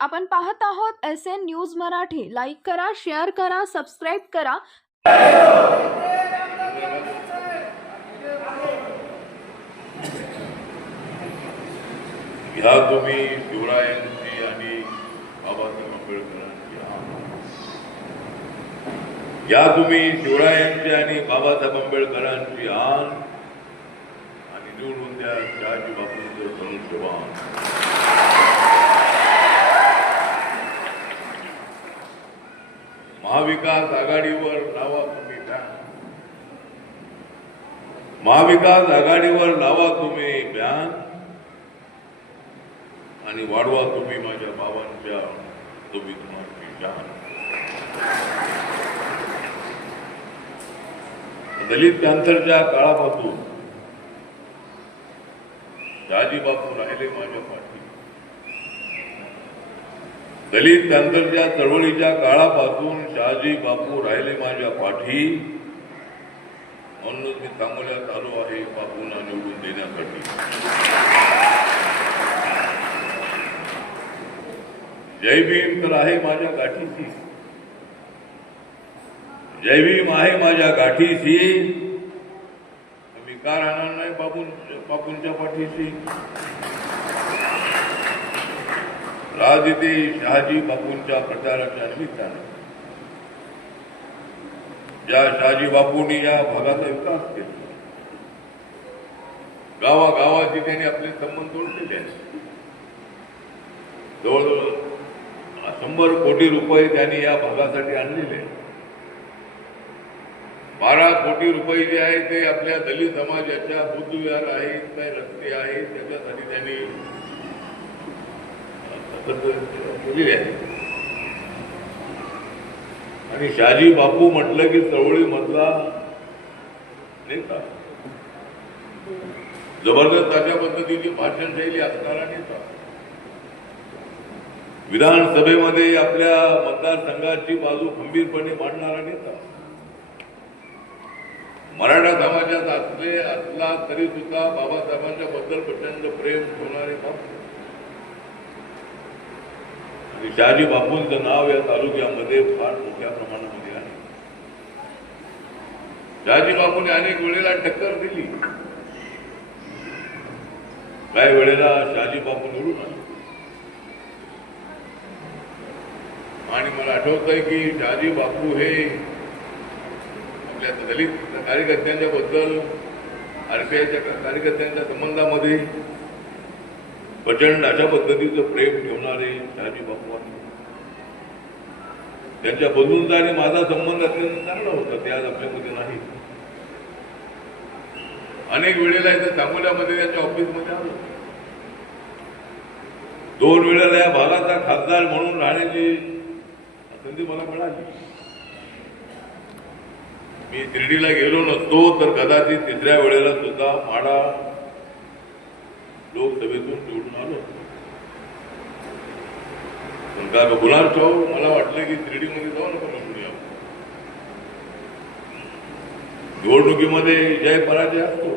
आपण पाहत आहोत S N news Marathi. Like करा शेअर करा सबस्क्राईब करा. ह्या तुम्ही शिवरायांची आणि बाबासाहेब आंबेडकरांची आण. या तुम्ही शिवरायांची आणि बाबासाहेब आंबेडकरांची आण आणि निवडून द्या शहाजी बापूंचं धनुष्यबाण. महाविकास आघाडीवर लावा तुम्ही बॅन. महाविकास आघाडीवर लावा तुम्ही बॅन. आणि वाढवा तुम्ही माझ्या बाबांच्या तुम्ही तुम्हाला शान दलित पॅन्थरच्या काळापासून शहाजी राहिले माझ्या पाठी दलित नंतरच्या चळवळीच्या काळापासून शहाजी बापू राहिले माझ्या पाठी. म्हणूनच मी चांगल्यात आलो आहे बापूंना निवडून देण्यासाठी. जय भीम तर आहे माझ्या गाठीशी. जय भीम आहे माझ्या गाठीशी. मी का राहणार नाही बाबूं बापूंच्या पाठीशी? राजते शहाजी बापूंच्या प्रचाराच्या निमित्ताने ज्या शहाजी बापूंनी या भागाचा विकास केला गावागावाची त्यांनी आपले संबंध जोडलेले आहेत जवळजवळ शंभर कोटी रुपये त्यांनी या भागासाठी आणलेले आहेत. बारा कोटी रुपये जे आहे ते आपल्या दलित समाजाच्या बुद्धविहार आहेत काही रस्ते आहेत त्याच्यासाठी त्यांनी खर्च केलेले आहे आणि शाजी बापू म्हटलं की चवळीमधला नेता. जबरदस्त अशा पद्धतीची भाषणशैली असणारा नेता. विधानसभेमध्ये आपल्या मतदारसंघाची बाजू खंबीरपणे मांडणारा नेता. मराठा समाजात असले असला तरी सुद्धा बाबासाहेबांच्या बद्दल प्रचंड प्रेम ठेवणारे बापू. शहाजी बापूंचं नाव या तालुक्यामध्ये फार मोठ्या प्रमाणामध्ये आहे. शहाजी बापूने अनेक वेळेला टक्कर दिली. काही वेळेला शहाजी बापू निवडून आले. आणि मला आठवत आहे की शहाजी बापू हे आपल्या दलित कार्यकर्त्यांच्या बद्दल आरपीआयच्या कार्यकर्त्यांच्या संबंधामध्ये प्रचंड अशा पद्धतीचं प्रेम ठेवणारे शहाजी बापू त्यांच्या बंधूंचा आणि माझा संबंध अत्यंत चांगला होता ते आज आपल्यामध्ये नाही अनेक वेळेला इथं सांगोल्यामध्ये त्यांच्या ऑफिसमध्ये आलो. दोन वेळेला या भागाचा खासदार म्हणून राहण्याची संधी मला मिळाली. मी शिर्डीला गेलो नसतो तर कदाचित तिसऱ्या वेळेला सुद्धा माडा लोकसभेतून निवडून आलो. पण का गुलाम चाव मला वाटलं की शिर्डीमध्ये जाऊ नका निवडून या. निवडणुकीमध्ये जय पराजय असतो.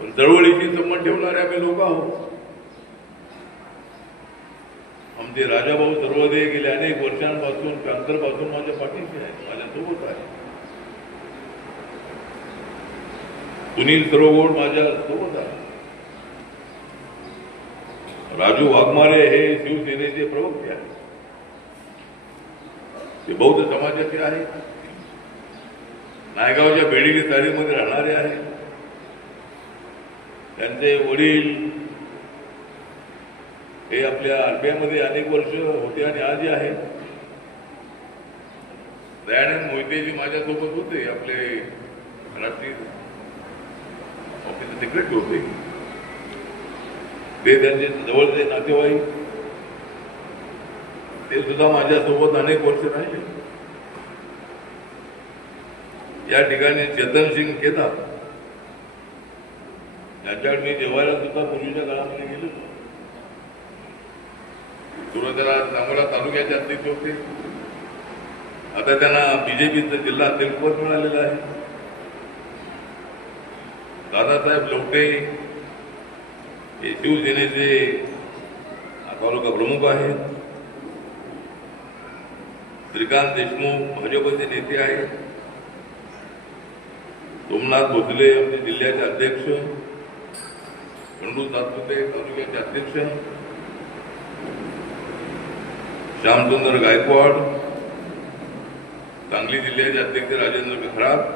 पण चळवळीशी संबंध ठेवणारे आम्ही लोक आहोत. आमचे राजाभाऊ सर्वोदय गेले अनेक वर्षांपासून पासून माझ्या पाठीशी आहेत माझ्यासोबत आहे सुनील सरवगोड माझ्या सोबत आहे. राजू वाघमारे हे शिवसेनेचे प्रवक्ते आहेत. ते बौद्ध समाजाचे आहेत. नायगावच्या बेडिली तारीमध्ये राहणारे आहेत. त्यांचे वडील हे आपल्या आरबीआयमध्ये अनेक वर्ष होते आणि आजही आहेत. दयानंद मोहितेजी माझ्यासोबत होते आपले राष्ट्रीय तिकडे ठेवते ते त्यांचे जवळचे नातेवाईक ते सुद्धा माझ्यासोबत अनेक वर्ष राहिले. या ठिकाणी चेतन सिंग केदार यांच्याकडे मी जेवायला सुद्धा पूर्वीच्या काळामध्ये गेलो होतो. सुरुवातीला चांगला तालुक्याचे अध्यक्ष होते आता त्यांना बीजेपीचं जिल्हा अध्यक्षपद मिळालेलं आहे. दादासाहेब लोटे हे शिवसेनेचे तालुका प्रमुख आहेत. श्रीकांत देशमुख भाजपचे नेते आहेत. सोमनाथ भोसले आमचे जिल्ह्याचे अध्यक्ष. खंडू सातपुते तालुक्याचे अध्यक्ष. श्यामचंद्र गायकवाड. सांगली जिल्ह्याचे अध्यक्ष राजेंद्र खराब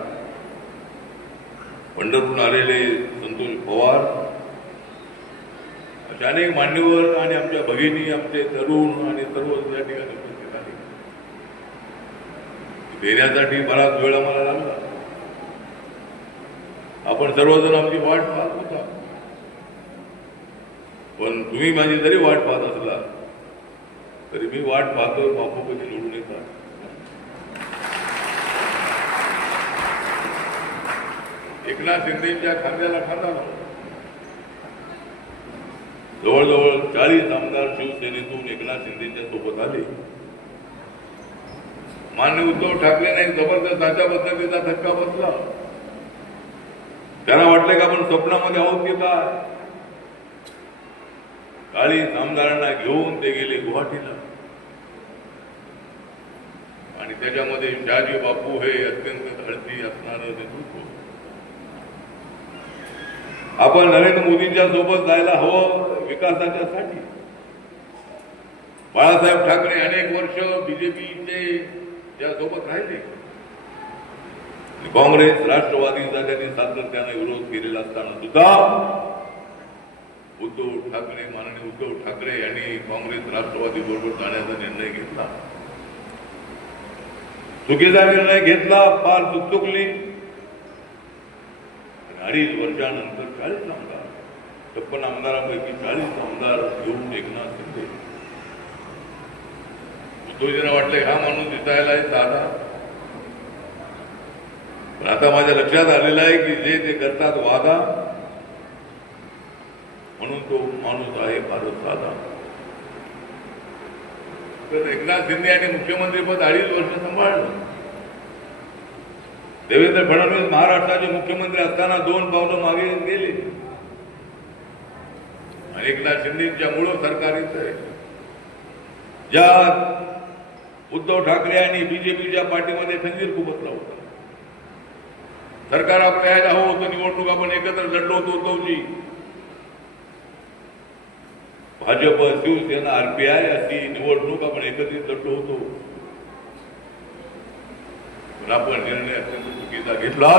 पंढरपूर आलेले संतोष पवार अशा अनेक मान्यवर आणि आमच्या भगिनी आमचे तरुण आणि सर्व या ठिकाणी उपस्थित आले देण्यासाठी बराच वेळ आम्हाला लागला. आपण सर्वजण आमची वाट पाहत होता. पण तुम्ही माझी जरी वाट पाहत असला तरी मी वाट पाहतो बापू कधी निवडून येतात. एकनाथ शिंदेच्या खांद्याला खांदा लावला. जवळजवळ चाळीस आमदार शिवसेनेतून एकनाथ शिंदेच्या सोबत आले. मान्य उद्धव ठाकरेंना एक जबरदस्त अशा पद्धतीचा धक्का बसला. त्यांना वाटलं की आपण स्वप्नामध्ये आहोत की काय? चाळीस आमदारांना घेऊन ते गेले गुवाहाटीला. आणि त्याच्यामध्ये शहाजी बापू हे अत्यंत धडती असणारं नेतृत्व. आपण नरेंद्र मोदींच्या सोबत जायला हवं विकासाच्या साठी. बाळासाहेब ठाकरे अनेक वर्ष बीजेपीचे त्या सोबत राहिले. काँग्रेस राष्ट्रवादीचा त्यांनी सातत्याने विरोध केलेला असताना सुद्धा उद्धव ठाकरे माननीय उद्धव ठाकरे यांनी काँग्रेस राष्ट्रवादी बरोबर जाण्याचा निर्णय घेतला. चुकीचा निर्णय घेतला फार चुकचुकली. अडीच वर्षानंतर चाळीस आमदार. छप्पन आमदारांपैकी चाळीस आमदार घेऊन एकनाथ शिंदे. उद्धवजींना वाटलं हा माणूस दिसायला आहे साधा. पण आता माझ्या लक्षात आलेलं आहे की जे ते करतात वादा म्हणून तो माणूस आहे भारत साधा. तर एकनाथ शिंदे यांनी मुख्यमंत्रीपद अडीच वर्ष सांभाळलं. देवेंद्र फडणवीस महाराष्ट्राचे मुख्यमंत्री असताना दोन पावलं मागे गेले. आणि एकनाथ शिंदेच्या मूळ सरकार आहे. ज्या उद्धव ठाकरे आणि बीजेपीच्या पार्टीमध्ये खंजीर खुपसला होता. सरकार आपल्या ह्याला हवं होतं निवडणूक आपण एकत्र लढलो होतो उद्धवजी. भाजप शिवसेना आरपीआय अशी निवडणूक आपण एकत्रित लढलो होतो. पण आपण निर्णय अत्यंत चुकीचा घेतला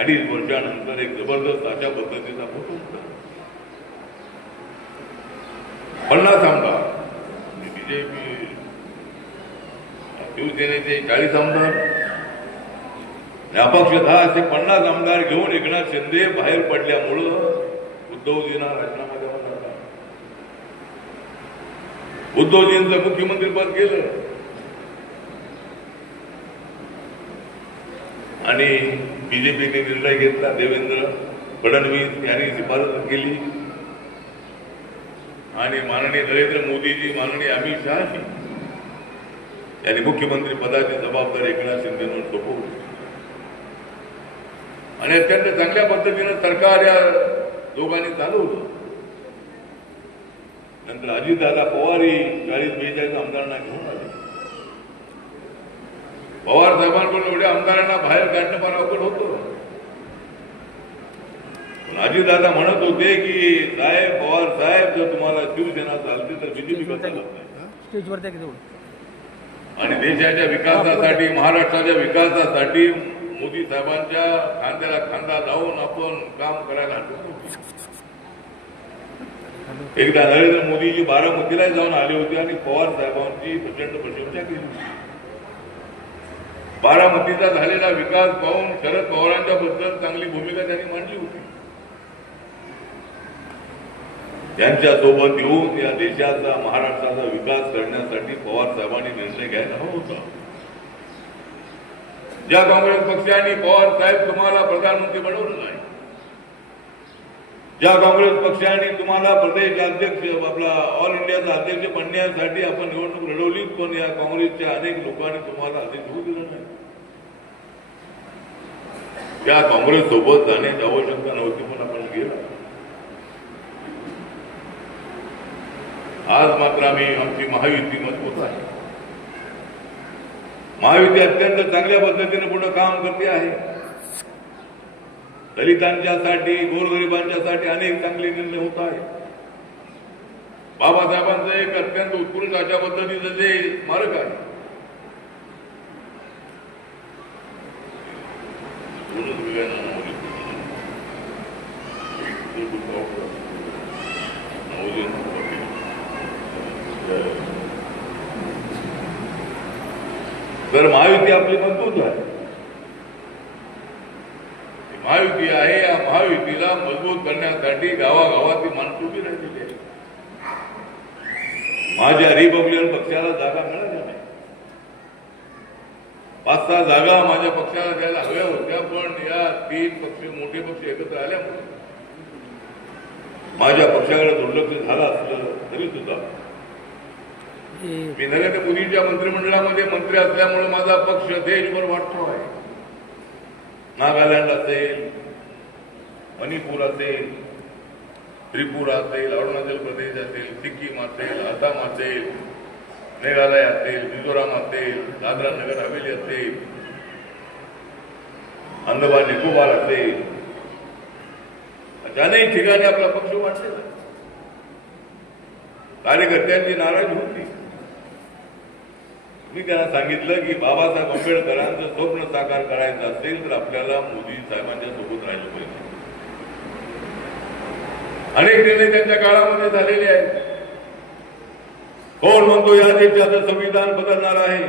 अडीच वर्षानंतर एक जबरदस्त अशा पद्धतीचा फोटो होता. पन्नास आमदार बीजेपी शिवसेनेचे चाळीस आमदार आणि अपक्ष दहा असे पन्नास आमदार घेऊन एकनाथ शिंदे बाहेर पडल्यामुळं उद्धवजींना राजीनामा द्यावा लागला उद्धवजींचं मुख्यमंत्रीपद गेलं. आणि बीजेपीने निर्णय घेतला देवेंद्र फडणवीस यांनी शिफारस केली. आणि माननीय नरेंद्र मोदीजी माननीय अमित शहाजी यांनी मुख्यमंत्री पदाची जबाबदारी एकनाथ शिंदेवर सोपवली. आणि अत्यंत चांगल्या पद्धतीनं सरकार या दोघांनी चालवलं. नंतर अजितदादा पवारही चाळीस बेचाळीस आमदारांना घेऊन आले. पवार साहेबांकडून एवढ्या आमदारांना बाहेर काढणं फार अवघड होतं. अजितदादा म्हणत होते की साहेब पवार साहेब जर तुम्हाला शिवसेना चालते तर बीजेपी आणि देशाच्या विकासासाठी महाराष्ट्राच्या विकासासाठी मोदी साहेबांच्या खांद्याला खांदा लावून आपण काम करायला हरकत. एकदा नरेंद्र मोदीजी बारामतीला जाऊन आले होते आणि पवार साहेबांची प्रचंड प्रशंसा केली बारामतीचा झालेला विकास पाहून शरद पवारांच्या बद्दल चांगली भूमिका त्यांनी मांडली होती. त्यांच्यासोबत येऊन या देशाचा महाराष्ट्राचा विकास करण्यासाठी पवार साहेबांनी निर्णय घ्यायला हवा होता. ज्या काँग्रेस पक्षाने पवार साहेब तुम्हाला प्रधानमंत्री बनवलं नाही ज्या काँग्रेस पक्षाने तुम्हाला प्रदेश अध्यक्ष आपला ऑल इंडियाचा अध्यक्ष बनण्यासाठी आपण निवडणूक लढवली पण या काँग्रेसच्या अनेक लोकांनी तुम्हाला अध्यक्ष होऊ दिलं नाही. त्या काँग्रेस सोबत जाण्याची आवश्यकता नव्हती पण आपण गेला. आज मात्र आम्ही आमची महायुती मजबूत आहे. महायुती अत्यंत चांगल्या पद्धतीने पुढे काम करते आहे. दलितांच्यासाठी गोरगरिबांच्यासाठी अनेक चांगले निर्णय होत आहेत. बाबासाहेबांचं एक अत्यंत उत्कृष्ट अशा पद्धतीचं जे स्मारक आहे. तर महायुती आपली मजबूत आहे महायुती आहे या महायुतीला मजबूत करण्यासाठी गावागावात माणसं उभी राहिलेली आहे माझ्या रिपब्लिकन पक्षाला जागा मिळाल्या नाही. पाच सहा जागा माझ्या पक्षाला द्यायला हव्या होत्या पण या तीन पक्ष मोठे पक्ष एकत्र आल्यामुळे माझ्या पक्षाकडे दुर्लक्ष झालं असलं तरी सुद्धा. मी नरेंद्र मोदींच्या मंत्रिमंडळामध्ये मंत्री असल्यामुळे माझा पक्ष देशभर वाटतो आहे. नागालँड असेल मणिपूर असेल त्रिपुरा असेल अरुणाचल प्रदेश असेल सिक्कीम असेल आसाम असेल मेघालय असेल मिझोराम असेल दादरा नगर हवेली असेल अंदमान निकोबार असेल. अशा अनेक ठिकाणी आपला पक्ष वाटलेला कार्यकर्त्यांची नाराजी होती. मी त्यांना सांगितलं की बाबासाहेब आंबेडकरांचं स्वप्न साकार करायचं असेल तर आपल्याला मोदी साहेबांच्या सोबत राहिलं पाहिजे. अनेक निर्णय त्यांच्या काळामध्ये झालेले आहेत. कोण म्हणतो या देशाचं संविधान बदलणार आहे?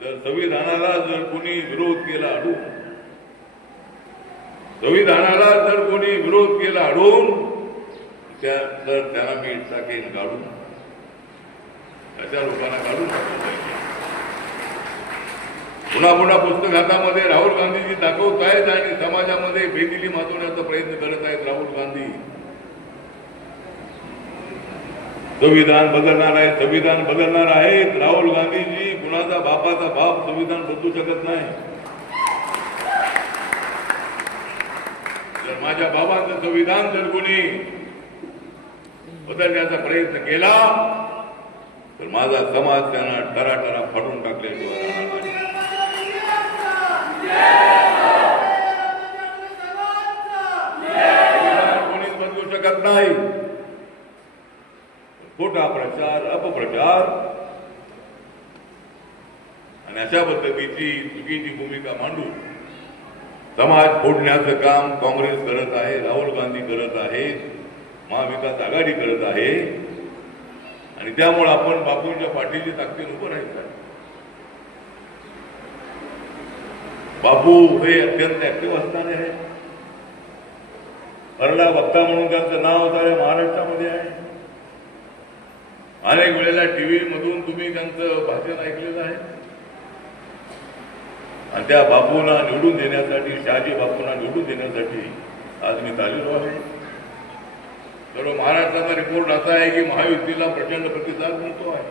जर संविधानाला जर कोणी विरोध केला अडून संविधानाला जर कोणी विरोध केला अडून त्या तर त्याला मी टाकेन काढून अशा लोकांना घालू टाकलं पुन्हा पुन्हा पुस्तक हातामध्ये राहुल गांधीजी दाखवत आहेत आणि समाजामध्ये बेदिली माजवण्याचा प्रयत्न करत आहेत राहुल गांधी. संविधान बदलणार आहे संविधान बदलणार आहेत राहुल गांधीजी कुणाचा बापाचा बाप संविधान बदलू शकत नाही. जर माझ्या बाबांचं संविधान जर कोणी बदलण्याचा प्रयत्न केला तर माझा समाज त्यांना टराटरा टरा फाडून टाकल्याशिवाय राहणार नाही कोणीच बदलू शकत नाही. खोटा प्रचार अपप्रचार. आणि अशा पद्धतीची चुकीची भूमिका मांडून समाज फोडण्याचं काम काँग्रेस करत आहे राहुल गांधी करत आहेत महाविकास आघाडी करत आहे आणि त्यामुळे आपण बापूंच्या पाठीची ताकदीन उभं राहायचं बापू हे अत्यंत ऍक्टिव्ह असणारे आहे खरडा वक्ता म्हणून त्यांचं नाव साऱ्या महाराष्ट्रामध्ये आहे. अनेक वेळेला टीव्ही मधून तुम्ही त्यांचं भाषण ऐकलेलं आहे. आणि त्या बापूंना निवडून देण्यासाठी शहाजी बापूंना निवडून देण्यासाठी आज मी चाललेलो आहे. सर्व महाराष्ट्राचा रिपोर्ट असा आहे की महायुतीला प्रचंड प्रतिसाद मिळतो आहे.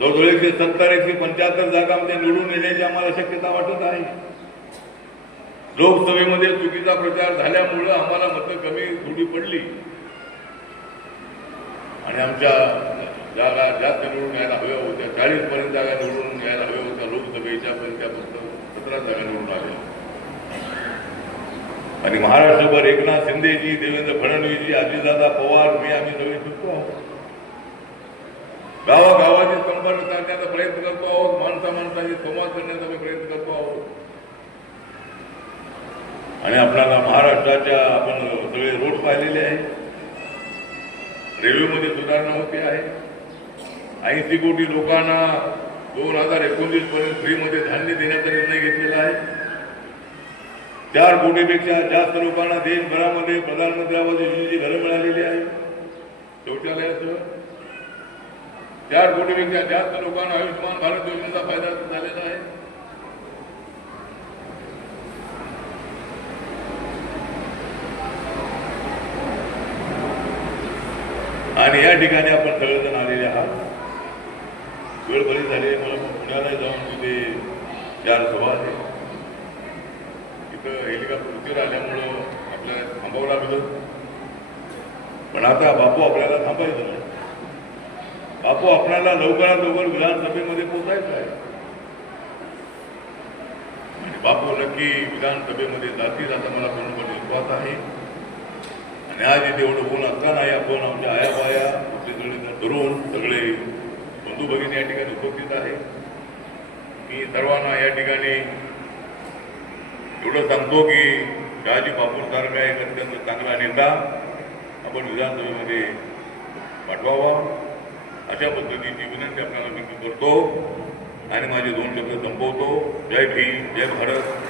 जवळजवळ एकशे सत्तर एकशे पंच्याहत्तर जागामध्ये निवडून येण्याची आम्हाला शक्यता वाटत आहे. लोकसभेमध्ये चुकीचा प्रचार झाल्यामुळं आम्हाला मतं कमी थोडी पडली. आणि आमच्या जागा जास्त निवडून यायला हव्या होत्या. चाळीस पर्यंत जागा निवडून यायला हव्या होत्या. लोकसभेच्या पण त्या फक्त सतरा जागा निवडून आल्या. आणि महाराष्ट्रभर एकनाथ शिंदेजी देवेंद्र फडणवीसजी अजितदादा पवार मी आम्ही सगळे शिकतो आहोत. गावागावाचे संपर्क साधण्याचा प्रयत्न करतो आहोत. माणसा माणसाशी संवाद करण्याचा प्रयत्न करतो आहोत. आणि आपल्याला महाराष्ट्राच्या आपण सगळे रोड पाहिलेले आहे रेल्वेमध्ये सुधारणा होते आहे. ऐंशी कोटी लोकांना दोन हजार एकोणीस पर्यंत फ्रीमध्ये धान्य देण्याचा निर्णय घेतलेला आहे. चार कोटीपेक्षा जास्त लोकांना देशभरामध्ये प्रधानमंत्री आवास योजनेची घरं मिळालेली आहे. शौचालयासह चार कोटीपेक्षा जास्त लोकांना आयुष्यमान भारत योजनेचा फायदा झालेला आहे. आणि या ठिकाणी आपण सगळेजण आलेले आहात. वेळ बरी झाली मला पुण्याला जाऊन तिथे चार सभा आहे इथं हेलिकॉप्टर उशीर आल्यामुळं आपल्याला थांबावं लागलं. पण आता बापू आपल्याला थांबायचं नाही. बापू आपल्याला लवकरात लवकर विधानसभेमध्ये पोचायचं आहे. बापू नक्की विधानसभेमध्ये जातील असा मला पूर्णपणे विश्वास आहे. आणि आज इथे एवढं ऊन असतानाही आपण आमच्या आया बाया सगळे तरुण सगळे बंधू भगिनी या ठिकाणी उपस्थित आहे मी सर्वांना या ठिकाणी एवढं सांगतो की शहाजी बापूसारखा एक अत्यंत चांगला नेता. आपण विधानसभेमध्ये पाठवावा. अशा पद्धतीची विनंती आपल्याला मी करतो. आणि माझे दोन शब्द संपवतो. जय भीम जय भारत.